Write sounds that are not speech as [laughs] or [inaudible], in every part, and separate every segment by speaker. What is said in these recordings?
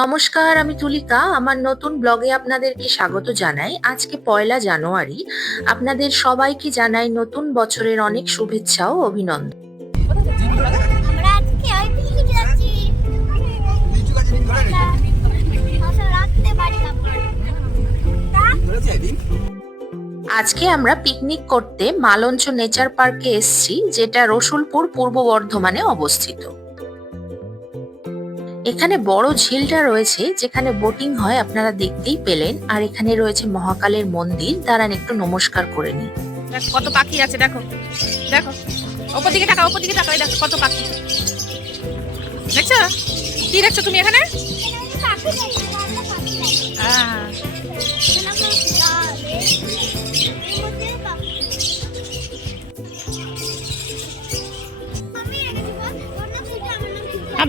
Speaker 1: নমস্কার আমি তুলিকা। আমার নতুন ব্লগে আপনাদেরকে স্বাগত জানাই। আজকে পয়লা জানুয়ারি। আপনাদের সবাইকে জানাই নতুন বছরের অনেক শুভেচ্ছা ও অভিনন্দন।
Speaker 2: আজকে
Speaker 1: আমরা পিকনিক করতে মালঞ্চ নেচার পার্কে এসেছি যেটা রসুলপুর পূর্ব বর্ধমানে অবস্থিত। এখানে বড় ঝিলটা রয়েছে যেখানে বোটিং হয় আপনারা দেখতেই পেলেন। আর এখানে রয়েছে মহাকালের মন্দির। দাঁড়ান একটু নমস্কার করে
Speaker 3: দেখো কত পাখি আছে দেখো। দেখো ওপর দিকে টাকা ওপর দিকে টাকা দেখো কত পাখি। দেখছ? কি দেখছ তুমি এখানে?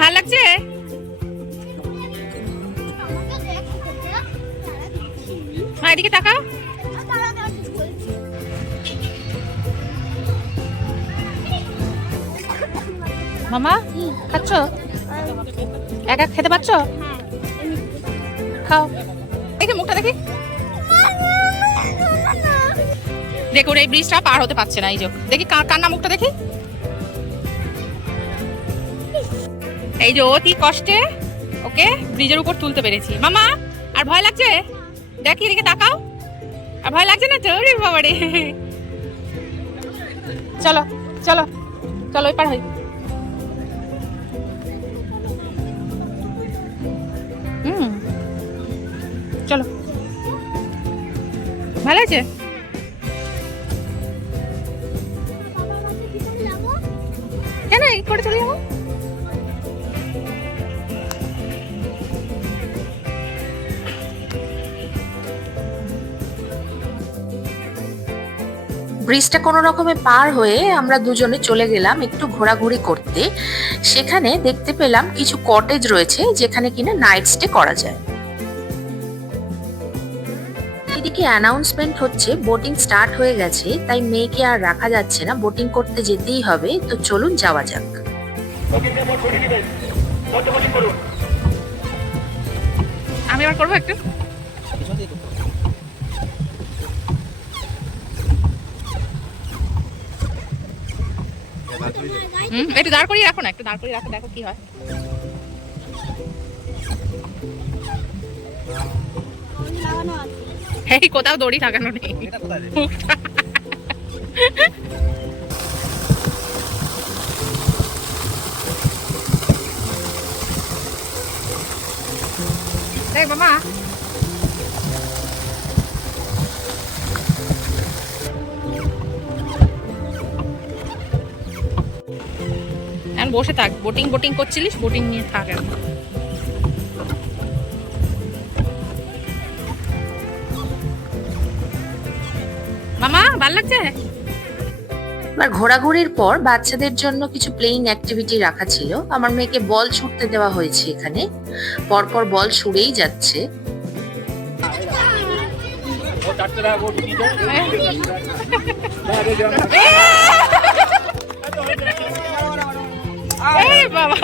Speaker 3: ভালো হ্যাঁ এদিকে তাকাও। মামা, খাচ্ছ? এক এক খেতে পাচ্ছ? খাও। দেখি মুখটা দেখি। দেখুন, এই ব্রিজটা পার হতে পারছে না, এই যে। দেখি কান্না মুখটা দেখি। এই যে, অতি কষ্টে ওকে ব্রিজের উপর তুলতে পেরেছি। মামা, আর ভয় লাগছে? দেখি, এদিকে তাকাও। আর ভয় লাগছে না তো? রে। বাবারে চলো চলো চলো এবার হই। হুম, চলো। ভালো আছে? কেন এই করে চলে যাব?
Speaker 1: ব্রিজটা কোনো রকমে পার হয়ে আমরা দুজনে চলে গেলাম একটু ঘোরাঘুরি করতে। সেখানে দেখতে পেলাম কিছু কটেজ রয়েছে যেখানে কিনা নাইট স্টে করা যায়। এদিকে অ্যানাউন্সমেন্ট হচ্ছে বোটিং স্টার্ট হয়ে গেছে, তাই মেয়েকে আর রাখা যাচ্ছে না বোটিং করতে যেতেই হবে, তো চলুন যাওয়া যাক।
Speaker 3: আমি আবার করব একটু? হুম, একটু দাঁড় করিয়ে রাখো না, একটু দাঁড় করিয়ে রাখো, দেখো কি হয় এই, কোথাও দড়ি লাগানো নেই মুখটা। এই এখন বসে থাক। Boating boating করছিলিস? বোটিং নিয়ে থাক এখন। মামা ভালো লাগছে?
Speaker 1: এবার ঘোরাঘুরির পর বাচ্চাদের জন্য কিছু প্লেইং অ্যাক্টিভিটি রাখা ছিল। আমার মেয়েকে বল ছুটতে দেওয়া হয়েছে এখানে। পরপর বল ছুড়েই যাচ্ছে।
Speaker 3: এই বাবা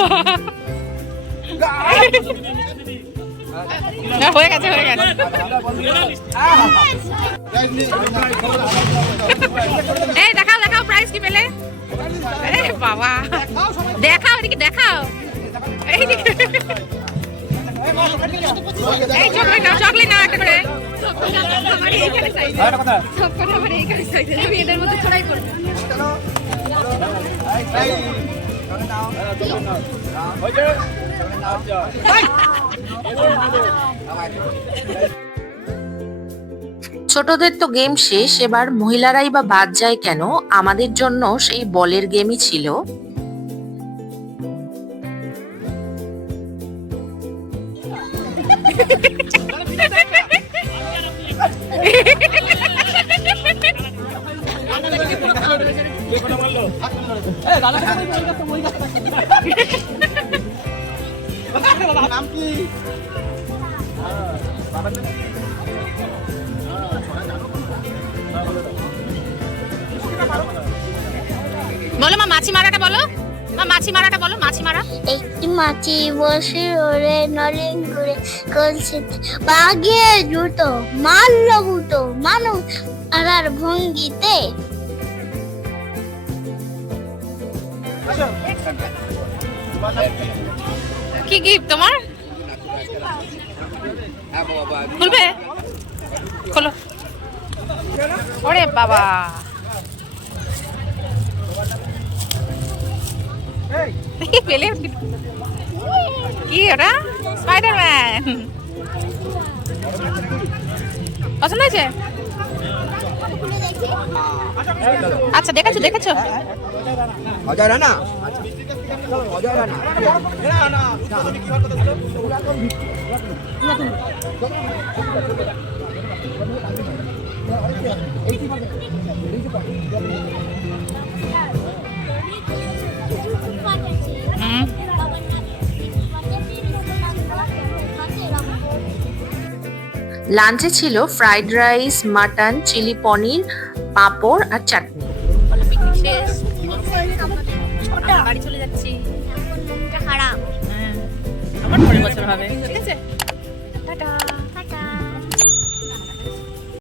Speaker 3: না, হয়ে গেছে হয়ে গেছে। এই দেখাও দেখাও প্রাইস কি পেলে? এই বাবা। দেখাও এদিকে দেখাও। এইদিকে এই চকলেট নাও চকলেট নাও একটা করে। সাইজ সবকটা আমার এইখানে সাইজ আমি এদের মধ্যে ছড়াই করব।
Speaker 1: ছোটদের তো গেম শেষ, এবার মহিলারাই বা বাদ যায় কেন? আমাদের জন্য সেই বলের গেমই ছিল। [laughs]
Speaker 3: বলো মা মাছি মারাটা বলো। মা, মাছি মারাটা বলো মাছি মারা।
Speaker 2: একটি মাছি বসে ওরে নলেন করে করছে বাঘে জুতো মারল বুতো মানুষ আর ভঙ্গিতে
Speaker 3: কি গিফট তোমার? খুলবে? খোলো। ওরে বাবা। পেলে কি ওটা? স্পাইডারম্যান পছন্দ হয়েছে? আচ্ছা দেখেছ দেখেছ
Speaker 4: অজয় রানা? অজয় রানা।
Speaker 1: লাঞ্চে ছিল fried rice mutton chilli paneer পাঁপড় আর চাটনি।
Speaker 3: পিকনিক শেষ? বাড়ি চলে যাচ্ছি।
Speaker 2: খারাপ
Speaker 3: হ্যাঁ। আমার পরের বছর হবে। ঠিক আছে। টাটা।